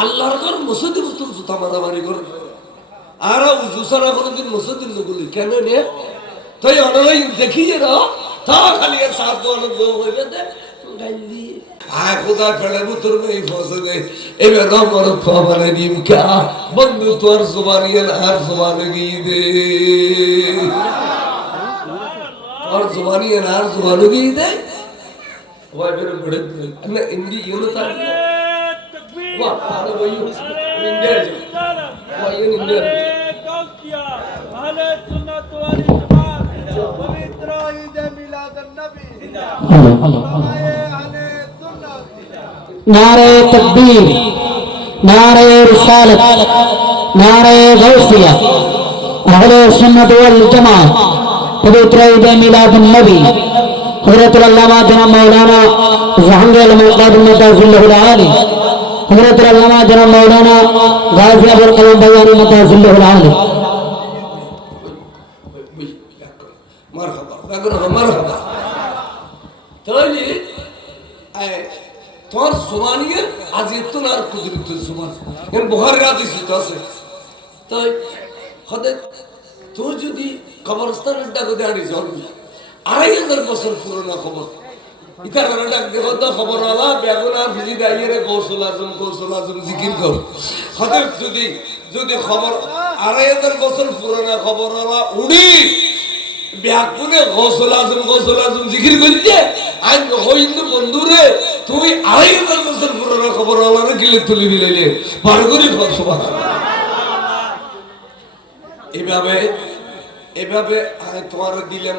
আল্লাহর ঘর মসজিদে তোর জুতা মারামারি করে। আর উজু সারা কোনোদিন মসজিদের লোকগুলি কেন নে। তাই অনারাই দেখি যে না, তা খালি আর সাত দোয়ানো দো হইবে দে। গাইলি আয় খোদা ফেলে বুতর নেই, ফসে দে এবার আমার ফাবারে দিম কা বন্ধু, তোর জবানি আর What father were you in there? Were you in there? পবিত্র ঈদে মিলাদ নবী নারে তকবীর নারে রিসালাত নারে গাউসিয়া আহলে সুন্নাত ওয়াল জামাত পবিত্র ঈদে মিলাদ নবী হযরত আল্লামা জনাব মাওলানা জাহাঙ্গীর মুকাদ্দম তাজুল্লাহ আলী হজরত আল্লামা জনাব মৌলানা গাজী আবুল কালাম ভাইয়ানি মাতাজুল্লাহ আলী তাহলে তোমার সোমানিয়ের আজি তো আর কুদরিত সোমান এর বহার রাজি আছে। তাই হতে তোর যদি কবরস্থানের ডাকে দাঁড়িয়ে জন্ম আড়াই হাজার বছর পুরোনো খবর ইতার ডাক দেখো তো খবর আলা বেগুন আর ভিজি দাঁড়িয়ে রে কৌশল আজম কৌশল আজম জিকির কর যদি যদি আজ বন্ধুরে তুই আড়াই হাজার বছর পুরোনো খবর আলাদা গিলে তুলি দিলে সবাই এভাবে এভাবে তোমার দিলাম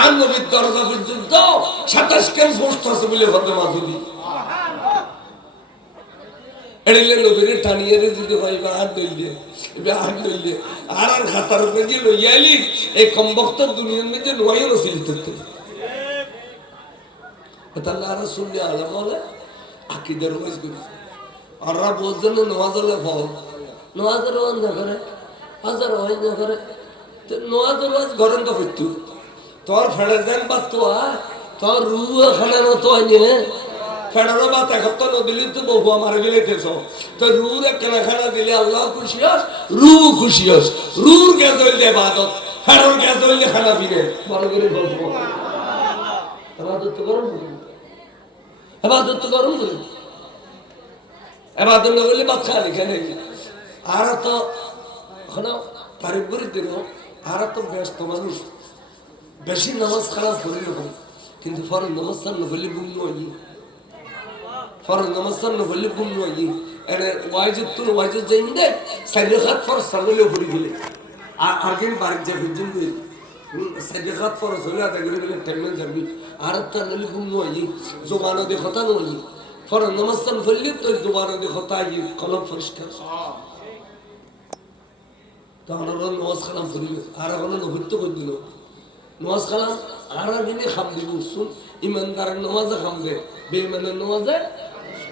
আর নবীর দরজা পর্যন্ত সাতাশ কেন পোস্ট আছে বলে হতে মাধুরী হাত দইলে এবার হাত দইলে আর আর খাতার উপরে যে লইয়ালি এই কমবক্ত দুনিয়ার মধ্যে নয় নসিল করতে তাহলে আর শুনলে আলাম বলে, আকিদের রোজ করি। আররা বলছেন নোয়াজলে ফল নোয়াজের ওয়াজ না করে হাজার ওয়াজ না করে। তো তোর ফেড়ে যান বা তো তোর রু খানা না তো আইনে ফেড়ানো বা তো নদিলি তো বহু আমার গেলে খেছো তো রুর একখানা খানা দিলে আল্লাহ খুশি হস রু খুশি হস। রুর গ্যাস হইলে বাদত ফেড়ার গ্যাস হইলে খানা পিনে। বড় করে বলব এবাদত তো গরম করি এবাদত তো গরম করি এবাদত না করলে খালি কেন আর তো ওখানে তারিফ করে আর তো ব্যস্ত মানুষ। বেশি নামাজ খারাপ করি রকম কিন্তু ফরজ নামাজ সার নফলি গুম নয় ফরজ নামাজ সার নফলি গুম নয় এনে ওয়াইজত তুল ওয়াইজত যাই দে সাইডে খাত ফরজ সারলে পড়ি গেলে। আর আগের বারিক যা ভিজিন করি সাইডে খাত হলে আদা করে গেলে টেমন যাবি। আর তার নলি গুম নয় জোবানো দে কথা নয় ফরজ নামাজ সার ফলি তো জোবানো দে কথা ই কলম পরিষ্কার। তখন নামাজ খালাম করিল আর এখন নভৃত্য করে দিল নামাজ খালাম আর দিনে খাম দিব শুন ইমানদারের নমাজে খাম দে বেইমানের নমাজে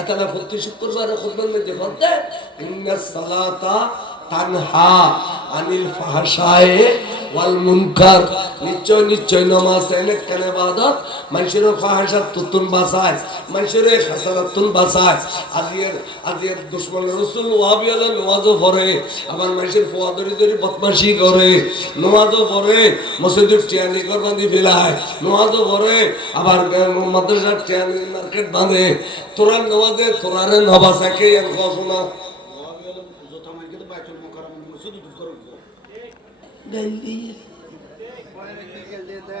এতলা প্রতি শুক্রবার খুদবেন মধ্যে বলতে ইন্না সালাতা তানহা আনিল ফাহশায়ে ওয়াল মুনকার। নিশ্চয় নিশ্চয় নমাজ এনে কেন ইবাদত মানুষের ফাহশা তুতুন বাসায় মানুষের খাসারাতুন বাসায়। আজিয়ের আজিয়ের দুশ্মন রসুল ওয়াবি আলা নামাজও পড়ে আবার মানুষের ফোয়া ধরি ধরি বদমাশি করে। নামাজও পড়ে মসজিদের টিয়ানি ঘর বাঁধি ফেলায়। নামাজও পড়ে আবার মাদ্রাসার টিয়ানি মার্কেট বাঁধে। তোরার নামাজে তোরারে নবাসাকে আর কথা না গাইল দিয়ে পয়নি কি গেল দে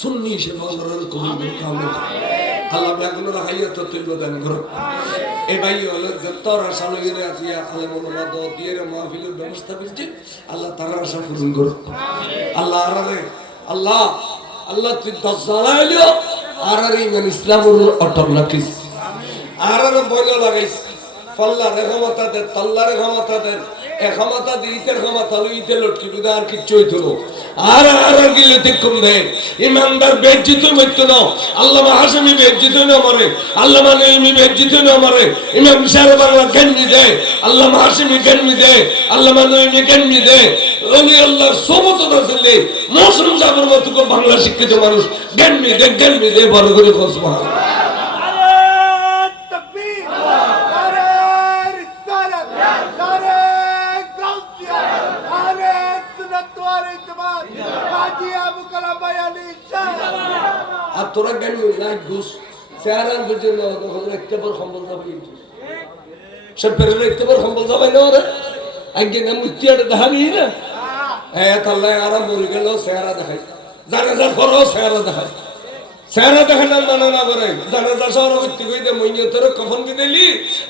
সুন্নি হিসেবে আন্দোলন কবুল করুন আল্লাহ ব্যাগুন রাখাইয়া তো তুই দান করো এই ভাই হলো যত আশা লইয়ে আছে আলে মনোলা দ দিয়ে মাহফিলের ব্যবস্থা করছে, আল্লাহ তার আশা পূরণ করো আল্লাহ আরে আল্লাহ আল্লাহ তুই দশ জ্বালাইলো আর আর ইমান ইসলামের অটল রাখিস। আর আর বইল লাগাইস ফল্লা রে ক্ষমতা দে তল্লা রে ক্ষমতা দে এ আর না। আল্লাহ বাংলা দে আল্লাহ দে আল্লাহ দে সাহেবের মতো বাংলা শিক্ষিত মানুষ জ্ঞানী দে জ্ঞানী দে বড় করে কসমা নারে তাকবীর নারে রিসালাত নারে গাউসিয়া নারে সুন্নাত ওয়াল জামাত কাজী আবু কালাম বায়ানি শাহ আর তোরা জ্ঞানী নাই ঘুষ? চেহারার বুঝে তখন একটা বার সম্বল যাবে কিন্তু। সে পেরে একটা বার সম্বল যাবে না আগে না মুক্তি আর দেখা গিয়ে না? হ্যাঁ তাহলে আর মরে গেল চেহারা দেখাই। চেহারা দেখায় চেহারা দেখে না মানা না করে। জানাজা শহর ভর্তি করে দে মইয়তর কফন কি দিলি।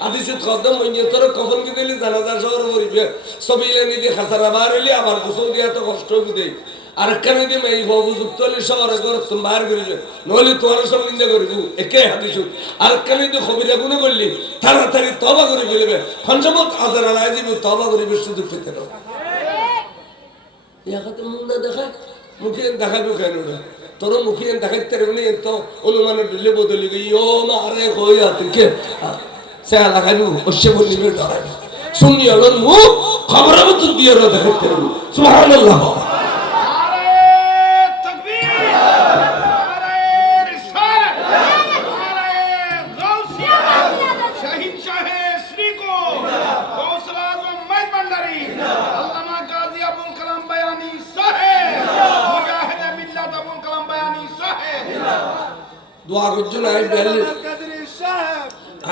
আদিসিত কদ মইয়তর কফন কি দিলি জানাজা শহর মরিবে সবই এনে দি খাসারা বার হইলি, আবার গোসল দিয়া তো কষ্ট হইবে আর কেন দি মেই বাবু যুক্ত শহরে ঘর তুমি বার করিবে নহলে তোমার সব নিন্দা করিব একে হাদিস আর কেন দি খবিরা গুনে বললি? তাড়াতাড়ি তবা করে ফেলবে। পঞ্চমত আজার আলাই দিবি তবা করিবে সুযোগ পেতে দাও ইয়াকাতে মুখ না দেখায়? মুখে দেখাবে কেন ওরা তোর মুখে দেখাইতে পারবে তো অনুমানে দিলে বদলি গই ও মারে কই আতে কে সে লাগাইবো অবশ্য বলি ডরাই শুনি হলো মুখ খবর মতো দিয়ে দেখাইতে পারব সুবহানাল্লাহ নারে তাকবীর নারে রিসালাত নারে গাউসিয়া শাহিন শাহে শ্রীকো গৌসুল আজম মাইল ভান্ডারী আল্লামা গাজী আবুল কালাম বায়ানী সাহেব মুজাহিদ মিল্লাত আবুল কালাম বায়ানী সাহেব দোয়া করছ না আই বিয়াল্লিশ কাদরি সাহেব আই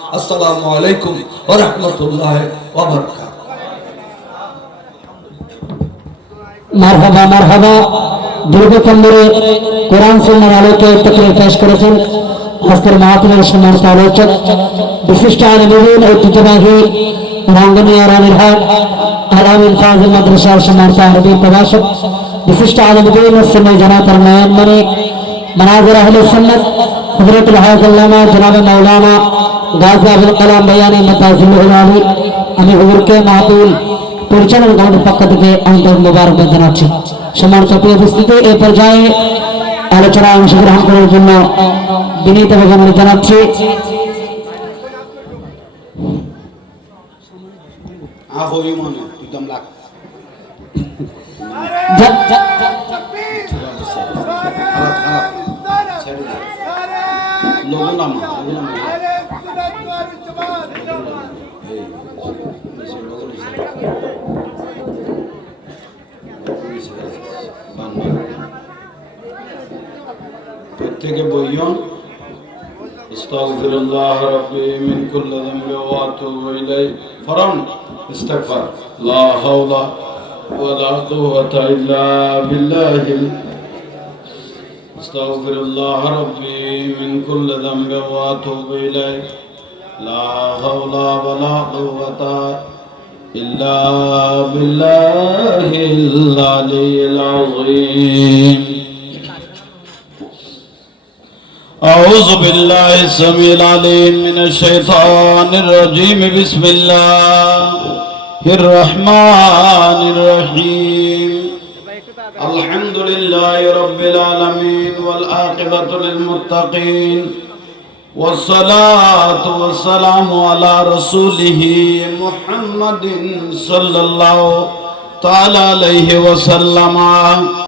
আসসালামু আলাইকুম ওয়া রাহমাতুল্লাহি ওয়া বারাকাতুহু। মারহাবা মারহাবা। দীর্ঘ কম্বরে কোরআন সুন্নার আলোকে তকরির পেশ করেছেন আজকের মাহফিলের সম্মানিত আলোচক, বিশিষ্ট আলমীর ঐতিহ্যবাহী রাঙ্গনিয়া রানীর হাট, আলামিন ফাজিল মাদ্রাসার সম্মানিত আরবি প্রভাষক, বিশিষ্ট আলমীর সুন্নি জানাতার নয়ন মানিক মানাজির আহলে সুন্নাত হযরতুল হায়াত আল্লামা জনাব মাওলানা গাজী আবুল কালাম বয়ানি মতাজিল আলী আমি হুজুরকে মাহফিল পরিচালনা কমিটির পক্ষ থেকে আন্তরিক মোবারকবাদ জানাচ্ছি সম্মানিত প্রিয় উপস্থিতি এই পর্যায়ে আলোচনায় অংশগ্রহণ করার জন্য বিনীত অনুরোধ জানাচ্ছি আহরি মনে ওয়াল জামাত এই নিচে লোগো নিচে বাংলা প্রত্যেকে বইয়ন استغفر الله ربي من كل ذنب واتوب اليه فرن استغفر لا حول ولا قوة الا بالله ال- استغفر الله ربي من كل ذنب واتوب اليه لا حول ولا قوة إلا بالله العلي العظيم أعوذ بالله السميع العليم من الشيطان الرجيم بسم الله الرحمن الرحيم الحمد لله رب العالمين والآقبة للمتقين والصلاة والسلام على رسوله محمد صلى الله تعالى عليه وسلم.